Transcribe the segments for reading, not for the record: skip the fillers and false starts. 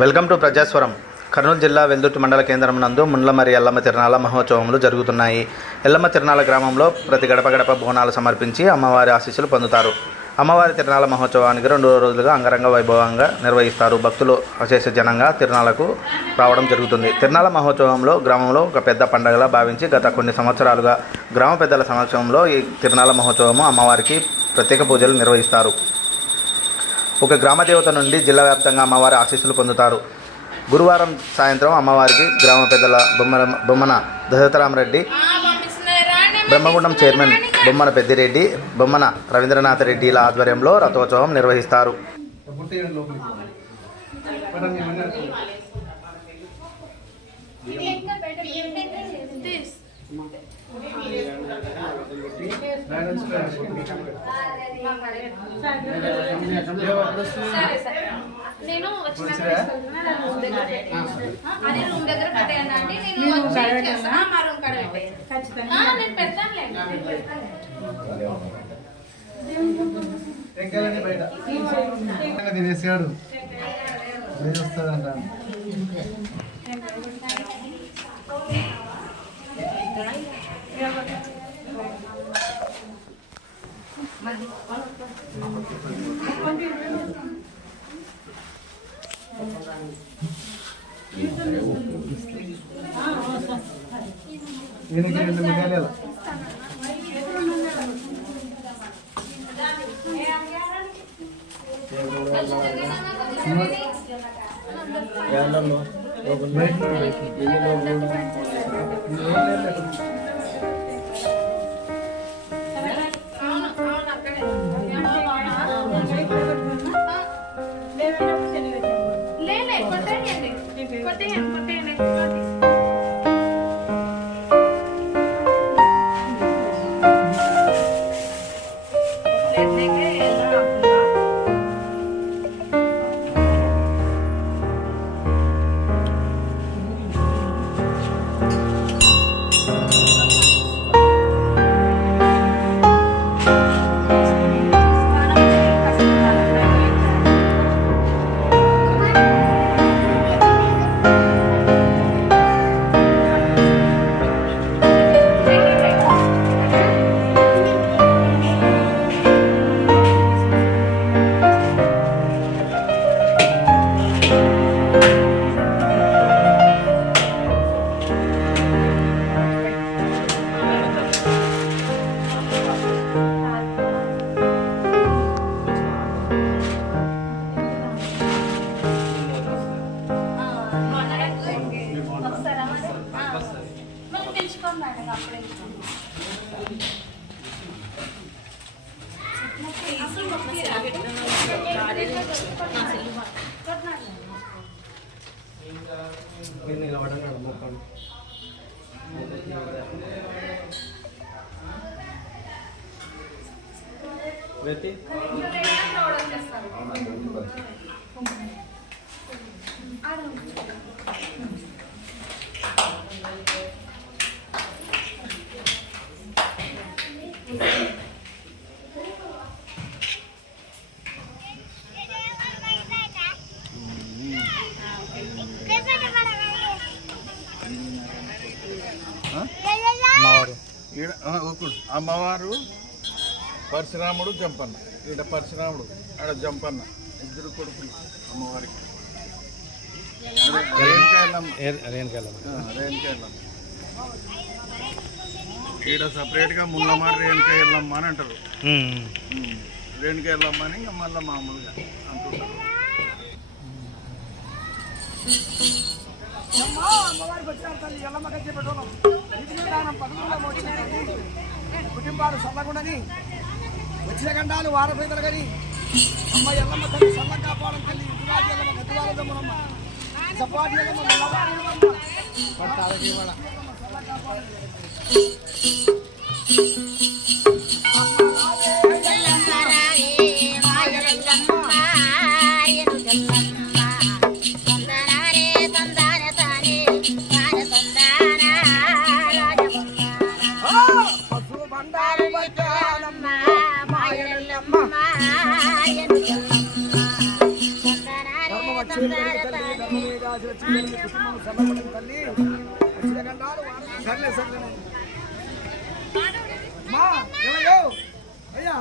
Welcome to ప్రజాస్వరం. Kurnool జిల్లా వెల్దుర్తి మండల కేంద్రం నందు ముండ్లమర్రి ఎల్లమ్మ తిరునాళ్ళ మహోత్సవములు జరుగుతున్నాయి. ఎల్లమ్మ తిరునాళ్ళ గ్రామంలో ప్రతి గడప గడప బోనాలు సమర్పించి అమ్మవారి ఆశీస్సులు పొందుతారు. అమ్మవారి తిరునాళ్ళ మహోత్సవానికి 2 రోజులుగా అంగరంగ వైభవంగా నిర్వహిస్తారు. భక్తులు అశేష జనంగా తిరునాళ్ళకు రావడం జరుగుతుంది. తిరునాళ్ళ మహోత్సవంలో గ్రామంలో ఒక పెద్ద పండుగలా భావించి గత కొన్ని సంవత్సరాలుగా గ్రామ పెద్దల సమక్షంలో ఈ తిరునాళ్ళ మహోత్సవము అమ్మవారికి ప్రత్యేక పూజలు నిర్వహిస్తారు. ఒక గ్రామ దేవత నుండి జిల్లా వ్యాప్తంగా అమ్మవారి ఆశీస్సులు పొందుతారు. గురువారం సాయంత్రం అమ్మవారికి గ్రామ పెద్దల బొమ్మన దశరథరామరెడ్డి, బ్రహ్మగుండం చైర్మన్ బొమ్మన పెద్దిరెడ్డి, బొమ్మన రవీంద్రనాథ్ రెడ్డిల ఆధ్వర్యంలో రథోత్సవం నిర్వహిస్తారు. నేను అదే రూమ్ దగ్గర పెట్టేయండి. నేను మా రూమ్ కాడ నేను పెడతాను. తినేసాడు వస్తుందంట. దీనికి 2 మిఠాయిలు అమ్మవారు పరశురాముడు జంపన్న, ఈడ పరశురాముడు ఆడ జంపన్న, 2 కొడుకులు అమ్మవారికి. ఈడ సపరేట్గా ముల్లమారి రేణుకా ఎల్లమ్మ అని అంటారు. రేణుకా ఎల్లమ్మ అని ఇంకా మళ్ళీ మామూలుగా అంటుంటారు. కుటుంబాలు చల్లకుండని వచ్చిన గండాలు వారపేదలు కానీ అమ్మ ఎల్లమ్మ తల్లి చల్ల కాపాడం తల్లి ఇంటిరాజు ఎల్లమ్మ గద్దువాల దమ్మనమ్మ చపాటి ఎల్లమ్మ మీ కుటుంబం చల్లబడిన తల్లి వచ్చిన గండాలు సర్లే సర్లే మా ఎవరో అయ్యా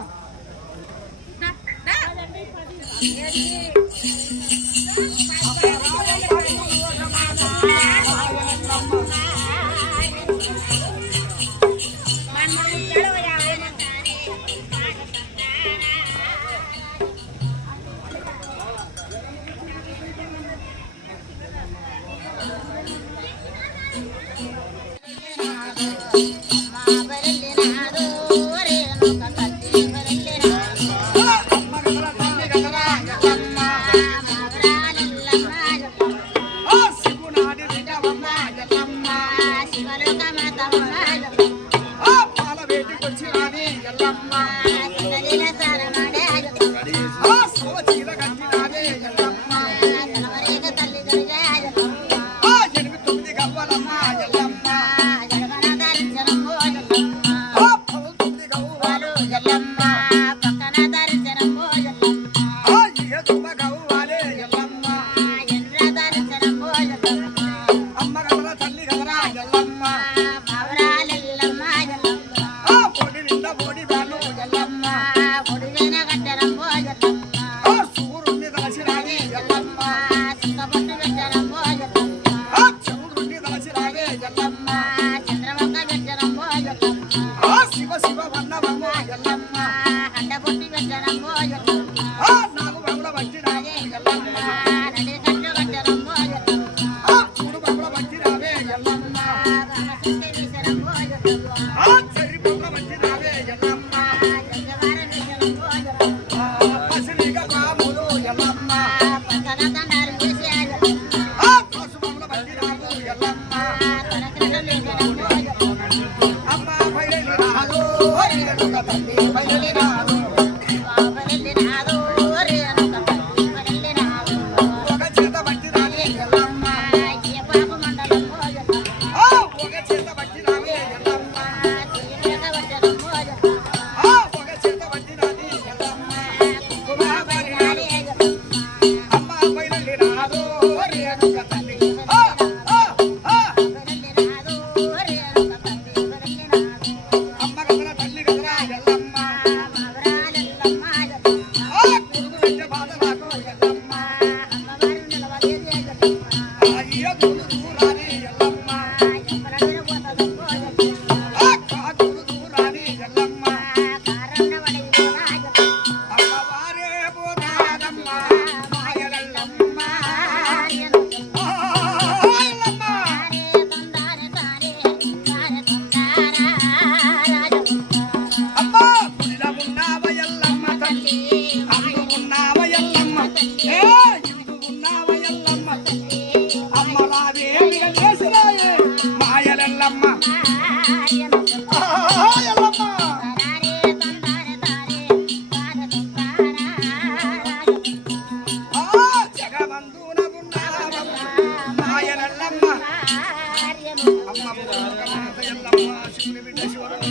శివుని బిడ్డ శివరామ